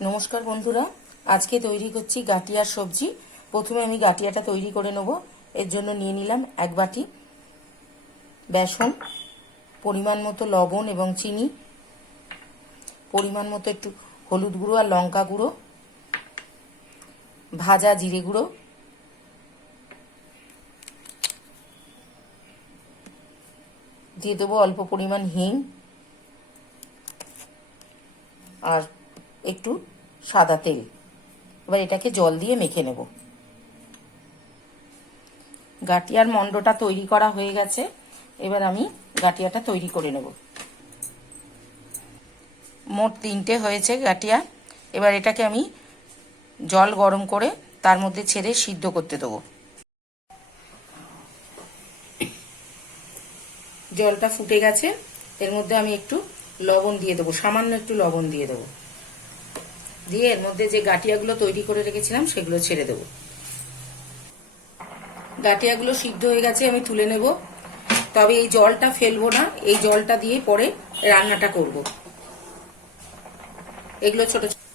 নমস্কার বন্ধুরা, আজকে তৈরি করছি গাটিয়ার সবজি। প্রথমে আমি গাটিয়াটা তৈরি করে নেব। এর জন্য নিয়ে নিলাম এক বাটি বেসন, পরিমাণ মতো লবণ এবং চিনি, পরিমাণ মতো একটু হলুদ গুঁড়ো আর লঙ্কা গুঁড়ো, ভাজা জিরে গুঁড়ো, দিয়ে দেবো অল্প পরিমাণ হিং আর একটু সাদা তেল। এবার এটাকে জল দিয়ে মেখে নেব। গাটিয়ার মন্ডটা তৈরি করা হয়ে গেছে। এবার আমি গাটিয়াটা তৈরি করে নেব। মোট তিনটে হয়েছে গাটিয়া এবার এটাকে আমি জল গরম করে তার মধ্যে ছেড়ে সিদ্ধ করতে দেবো। জলটা ফুটে গেছে। এর মধ্যে আমি একটু লবণ দিয়ে দেবো। সামান্য একটু লবণ দিয়ে দেবো। দিয়ে এর মধ্যে যে গাটিয়াগুলো তৈরি করে রেখেছিলাম, সেগুলো ছেড়ে দেব। গাটিয়াগুলো সিদ্ধ হয়ে গেছে, আমি তুলে নেব। তবে এই জলটা ফেলব না, এই জলটা দিয়ে পরে রান্নাটা করব। এগুলো ছোট ছোট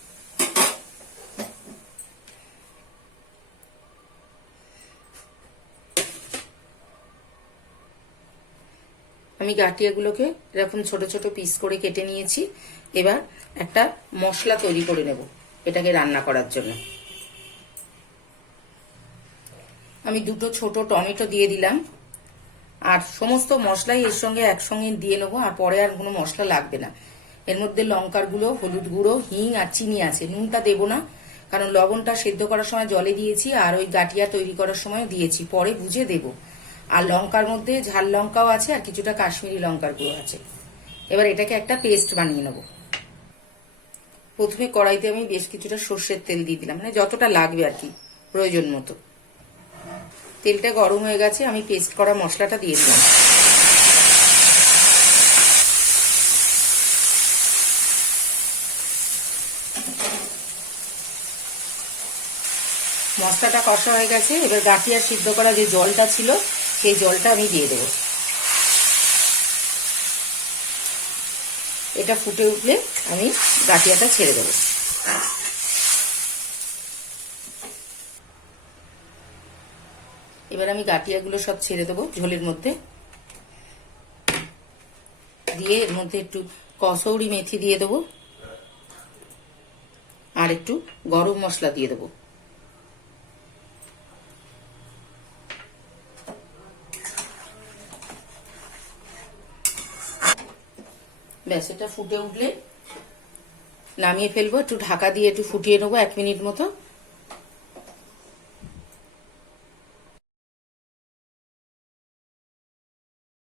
আমি গাটিয়াগুলোকে এরকম ছোট ছোট পিস করে কেটে নিয়েছি। এবার একটা মশলা তৈরি করে নেব এটাকে রান্না করার জন্য। আমি দুটো ছোট টমেটো দিয়ে দিলাম। আর সমস্ত মশলাই এর সঙ্গে একসঙ্গে দিয়ে নেব, আর পরে আর কোনো মশলা লাগবে না। এর মধ্যে লঙ্কার গুঁড়ো, হলুদ গুঁড়ো, হিং আর চিনি আছে। নুনটা দেবো না, কারণ লবণটা সেদ্ধ করার সময় জলে দিয়েছি, আর ওই গাটিয়া তৈরি করার সময় দিয়েছি। পরে বুঝে দেবো। আর লঙ্কার মধ্যে ঝাল লঙ্কাও আছে আর কিছুটা কাশ্মীরি লঙ্কার গুঁড়ো আছে। এবার এটাকে একটা পেস্ট বানিয়ে নেব। প্রথমে কড়াইতে আমি বেশ কিছুটা সর্ষের তেল দিয়ে দিলাম মানে যতটা লাগবে আর কি, প্রয়োজন মতো। তেলটা গরম হয়ে গেছে, আমি পেস্ট করা মশলাটা দিয়ে দিলাম। মশলাটা কষা হয়ে গেছে, এবার গাঠিয়া সিদ্ধ করা যে জলটা ছিল সেই জলটা আমি দিয়ে দেবো। এটা ফুটে উঠলে আমি গাঠিয়াটা ছেড়ে দেবো। এবার আমি গাঠিয়াগুলো সব ছেড়ে দেবো ঝোলের মধ্যে। দিয়ে এর মধ্যে একটু কসৌরি মেথি দিয়ে দেবো। আর একটু গরম মশলা দিয়ে দেবো। ব্যাস, এটা ফুটে উঠলে নামিয়ে ফেলব, একটু ঢাকা দিয়ে একটু ফুটিয়ে নেব এক মিনিট মতো।